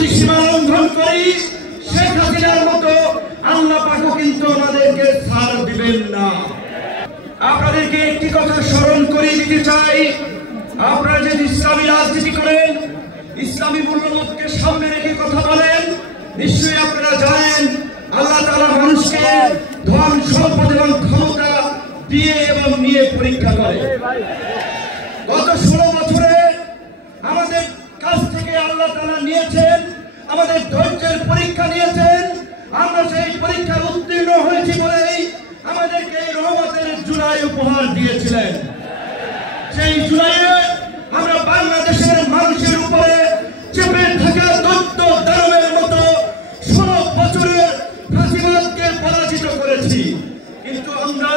যদি সীমা লঙ্ঘন করি শেখ হাসিনার মতো আল্লাহ পাকও কিন্তু আমাদেরকে ছাড় দিবেন না। আপনাদেরকে একটি কথা স্মরণ করিয়ে দিতে চাই, আপনারা যদি ইসলামী রাজনীতি করেন, ইসলামী মূল্যবোধকে সামনে রেখে কথা বলেন, নিশ্চয়ই আপনারা জানেন আল্লাহ তাআলা মানুষকে ধন সম্পদ এবং ক্ষমতা দিয়ে এবং নিয়ে পরীক্ষা করে। গত 16 বছরে আমাদের কাছ থেকে আল্লাহ তাআলা নিয়েছেন, আমাদের ধৈর্যের পরীক্ষা নিয়েছেন। আমরা সেই পরীক্ষা উত্তীর্ণ হয়েছি বলেই আমাদেরকে এই রহমতের জুলাই উপহার দিয়েছিলেন। সেই জুলাইয়ে আমরা বাংলাদেশের মানুষের উপরে চেপে থাকা দৈত্য দানবের মতো 16 বছরের ফাঁসিবাদকে পরাজিত করেছি। কিন্তু আমরা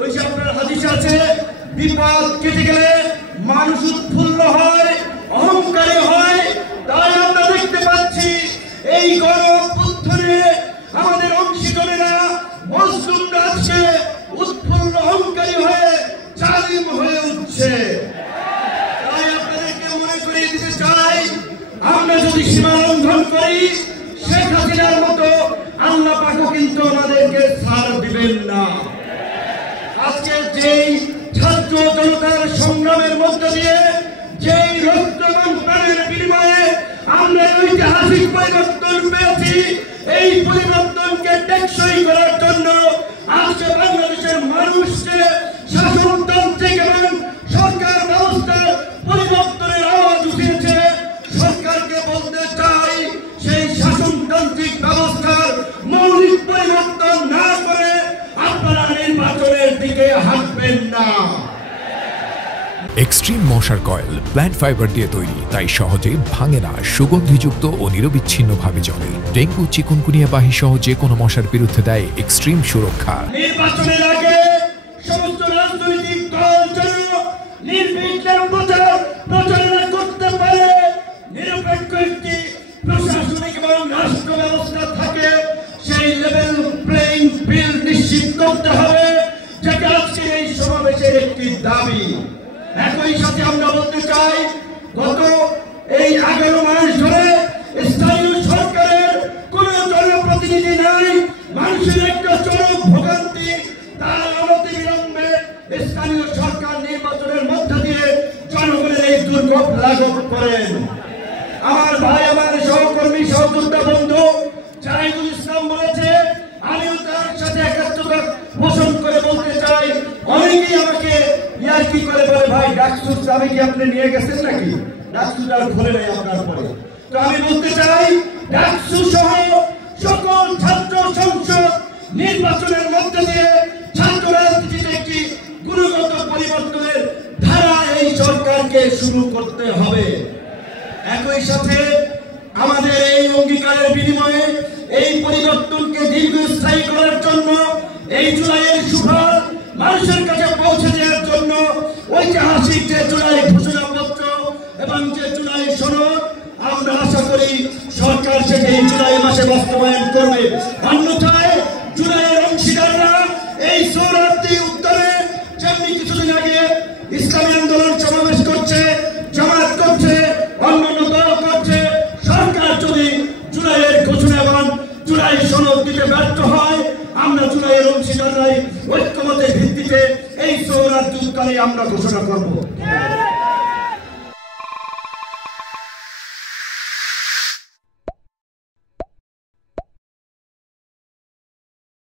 ওই যে আপনার হাদিস আছে, বিপদ কেটে গেলে মানুষ উৎফুল্ল হয়, অহংকারী হয়। তাই আমরা দেখতে পাচ্ছি এই গণঅভ্যুত্থানে আমাদের অংশীদারেরা মজলুমরা আজকে উৎফুল্ল অহংকারী হয়ে জালিম হয়ে উঠছে। তাই আপনাদেরকে মনে করিয়ে দিতে চাই, আমরা যদি সীমা লঙ্ঘন করি শেখ হাসিনার মতো আল্লাহ পাকও কিন্তু আমাদেরকে ছাড় দিবেন না। আজকে যেই ছাত্র জনতার সংগ্রামের মধ্য দিয়ে যেই রক্ত এবং প্রাণের বিনিময়ে আমরা ঐতিহাসিক পরিবর্তন পেয়েছি, এই পরিবর্তনকে টেকসই করার জন্য আজকে বাংলাদেশের মানুষকে শাসনতান্ত্রিক এবং সরকার ব্যবস্থার পরিবর্তনের আওয়াজ উঠিয়েছে। সরকারকে বলতে চাই, সেই শাসনতান্ত্রিক ব্যবস্থার মৌলিক পরিবর্তন না করে আপনারা নির্বাচনের দিকে হাঁটবেন না। এক্সট্রিম মশার কয়েল প্ল্যান্ট ফাইবার দিয়ে তৈরি, তাই সহজে ভাঙে না, সুগন্ধিযুক্ত ও নিরবিচ্ছিন্নভাবে জ্বলে। ডেঙ্গু, চিকুনগুনিয়া বাহি সহ যে কোনো মশার বিরুদ্ধে দেয় এক্সট্রিম সুরক্ষা। নির্বাচনের আগে সমস্ত রাজনৈতিক দল যেন নির্বিঘ্নে প্রচারণা করতে পারে, নিরপেক্ষ একটি প্রশাসনিক এবং রাষ্ট্র ব্যবস্থা থাকে, সেই লেভেল প্লেইং ফিল্ড নিশ্চিত করতে হবে, যেটা আজকে এই সমাবেশের একটি দাবি। একই সাথে আমরা বলতে চাই, গত এই 11 মাস ধরে স্থানীয় সরকারের কোন জনপ্রতিনিধি নাই, মানুষের একটা চরম ভোগান্তি। তারা অনতিবিলম্বে স্থানীয় সরকার নির্বাচনের মধ্য দিয়ে জনগণের এই দুর্ভোগ লাঘব করেন। আমার ভাই, আমার সহকর্মী, সহযোদ্ধা বন্ধু জাহিদুল ইসলাম বলেছে, আমিও তার সাথে একাত্মতা পোষণ করে বলতে চাই, অনেকেই আমাকে ইয়ার্কি করে বলে, ভাই ডাকসুস আমি কি আপনি নিয়ে গেছেন নাকি? ডাকসুস আর খোলে নাই আপনার পরে। তো আমি বলতে চাই, ডাকসু সহ সকল ছাত্র সংসদ নির্বাচনের মধ্যে দিয়ে ছাত্র রাজনীতিতে একটি গুণগত পরিবর্তনের ধারা এই সরকারকে শুরু করতে হবে। একই সাথে আমাদের এই অঙ্গীকারের বিনিময়ে এই পরিবর্তনকে দীর্ঘস্থায়ী করার জন্য, এই জুলাইয়ের সুফল মানুষের কাছে পৌঁছে দেওয়ার জন্য ঐতিহাসিক যে জুলাই ঘোষণাপত্র এবং যে জুলাই সনদ, আমরা আশা করি সরকার সেটি এই জুলাই মাসে বাস্তবায়ন করবে। অন্যথায় জুলাইয়ের অংশীদাররা এই সৌরাত্রি উদ্যানে যেমনি কিছুদিন আগে ইসলামী আন্দোলন সমাবেশ করছে, জামাত করছে, অন্যান্য দল করছে, সরকার যদি জুলাইয়ের ঘোষণা এবং জুলাই সনদ দিতে ব্যর্থ হয়, আমরা জুলাইয়ের অংশীদাররাই ঐক্যমতের ভিত্তিতে এই সৌরাত্রি উদ্যানে আমরা ঘোষণা করব।